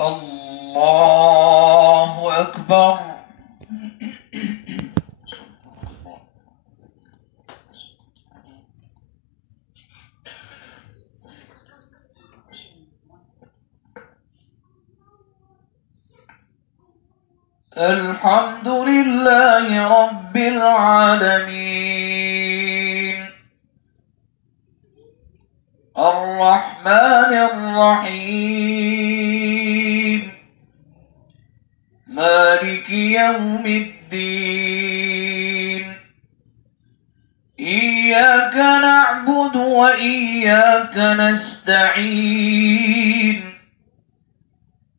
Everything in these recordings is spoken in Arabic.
الله أكبر. الحمد لله رب العالمين الرحمن الرحيم مالك يوم الدين إياك نعبد وإياك نستعين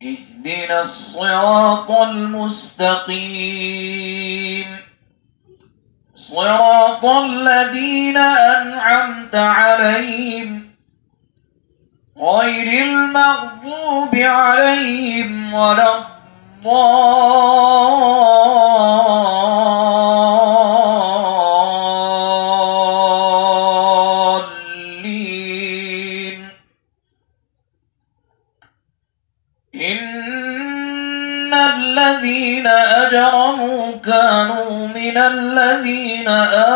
اهدنا الصراط المستقيم صراط الذين أنعمت عليهم غير المغضوب عليهم ولا الضالين. إن الذين أجرموا كانوا من الذين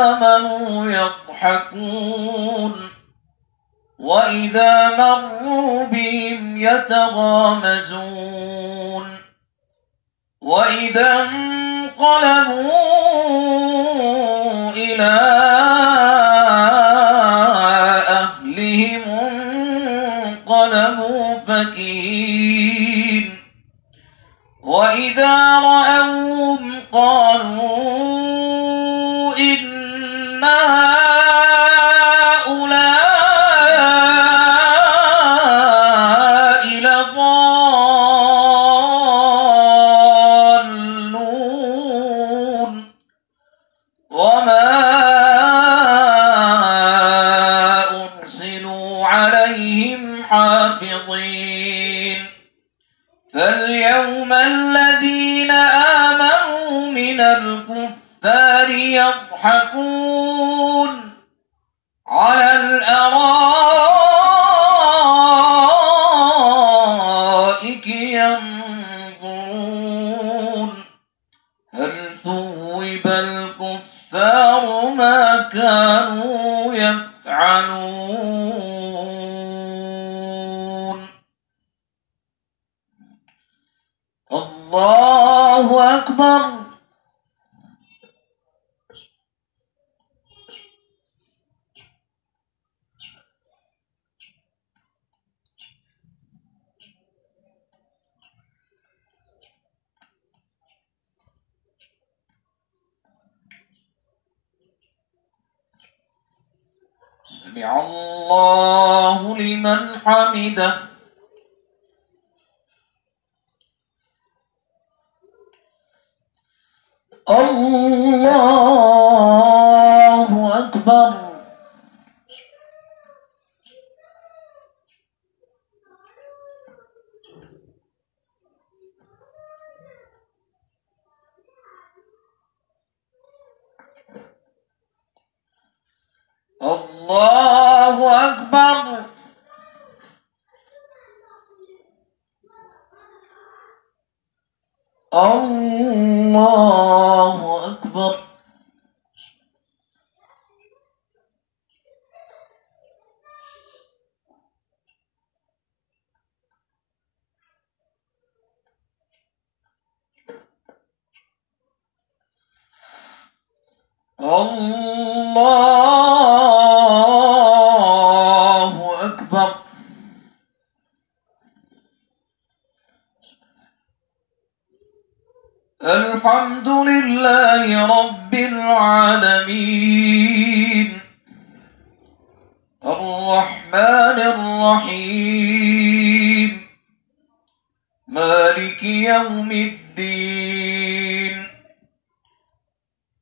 آمنوا يضحكون وإذا مروا بهم يتغامزون وإذا انقلبوا إلى أهلهم انقلبوا فكهين وإذا رأوهم قالوا إن هؤلاء لضالون وما أرسلوا عليهم حافظين. فاليوم الذين آمنوا من الكفار يضحكون على الأرائك ينظرون هل ثوب الكفار ما كانوا يفعلون. الله أكبر. سمع الله لمن حمده. الله أكبر. الله أكبر. الله أكبر. الله أكبر. الحمد لله رب العالمين الرحمن الرحيم مالك يوم الدين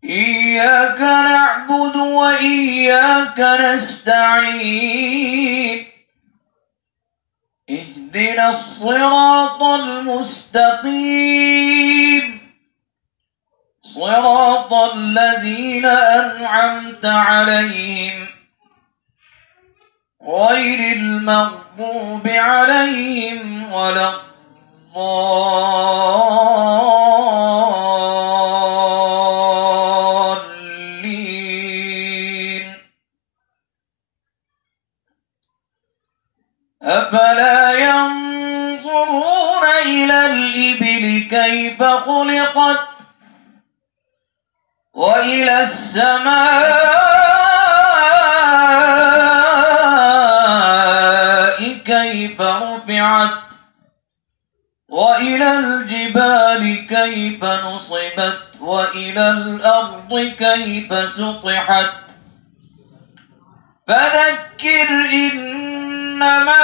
إياك نعبد وإياك نستعين اهدنا الصراط المستقيم صراط الذين أنعمت عليهم غير المغضوب عليهم ولا الضالين أفلا ينظرون إلى الإبل كيف خلقت وإلى السماء كيف رفعت وإلى الجبال كيف نصبت وإلى الأرض كيف سطحت فذكر إنما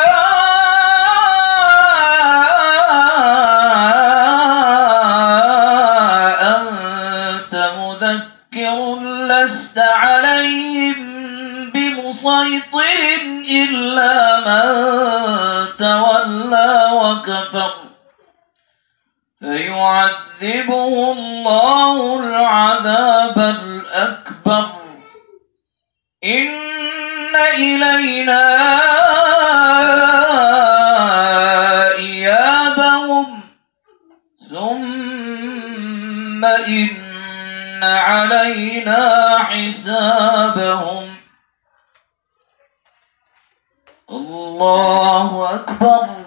أنت مذكر لست عليهم بمسيطر إلا من تولى وكفر فيعذبه الله العذاب الأكبر إن إلينا إيابهم ثم إن علينا حسابهم الله أكبر.